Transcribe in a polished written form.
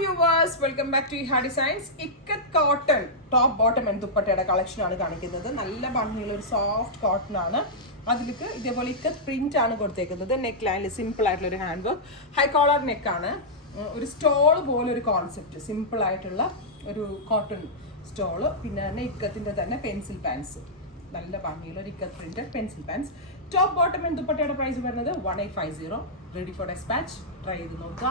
Viewers, welcome back to Ha designs. Ikat cotton top bottom and ദുപ്പട്ടയുടെ collection ആണ് കാണിക്കുന്നത്. നല്ല ഭംഗിയുള്ള ഒരു സോഫ്റ്റ് കോട്ടൺ ആണ്. അതിലേക്ക് ഇതേപോലെ ഇക്കത്ത് പ്രിന്റ് ആണ് കൊടുത്തേക്കുന്നത്. നെക്ക് ലൈനിൽ സിമ്പിൾ ആയിട്ടുള്ള ഒരു hand work, high collar neck ആണ്. ഒരു സ്റ്റോൾ പോലെ ഒരു കോൺസെപ്റ്റ്, സിമ്പിൾ ആയിട്ടുള്ള ഒരു കോട്ടൺ സ്റ്റോള്. പിന്നെ തന്നെ ഇക്കത്തിന്റെ തന്നെ പെൻസിൽ പാൻസ്, നല്ല ഭംഗിയുള്ള ഒരു ikat printed pencil pants. Top bottom and ദുപ്പട്ടയുടെ പ്രൈസ് വരുന്നത് 1850. Ready for dispatch. ട്രൈ ചെയ്ത് നോക്കുക.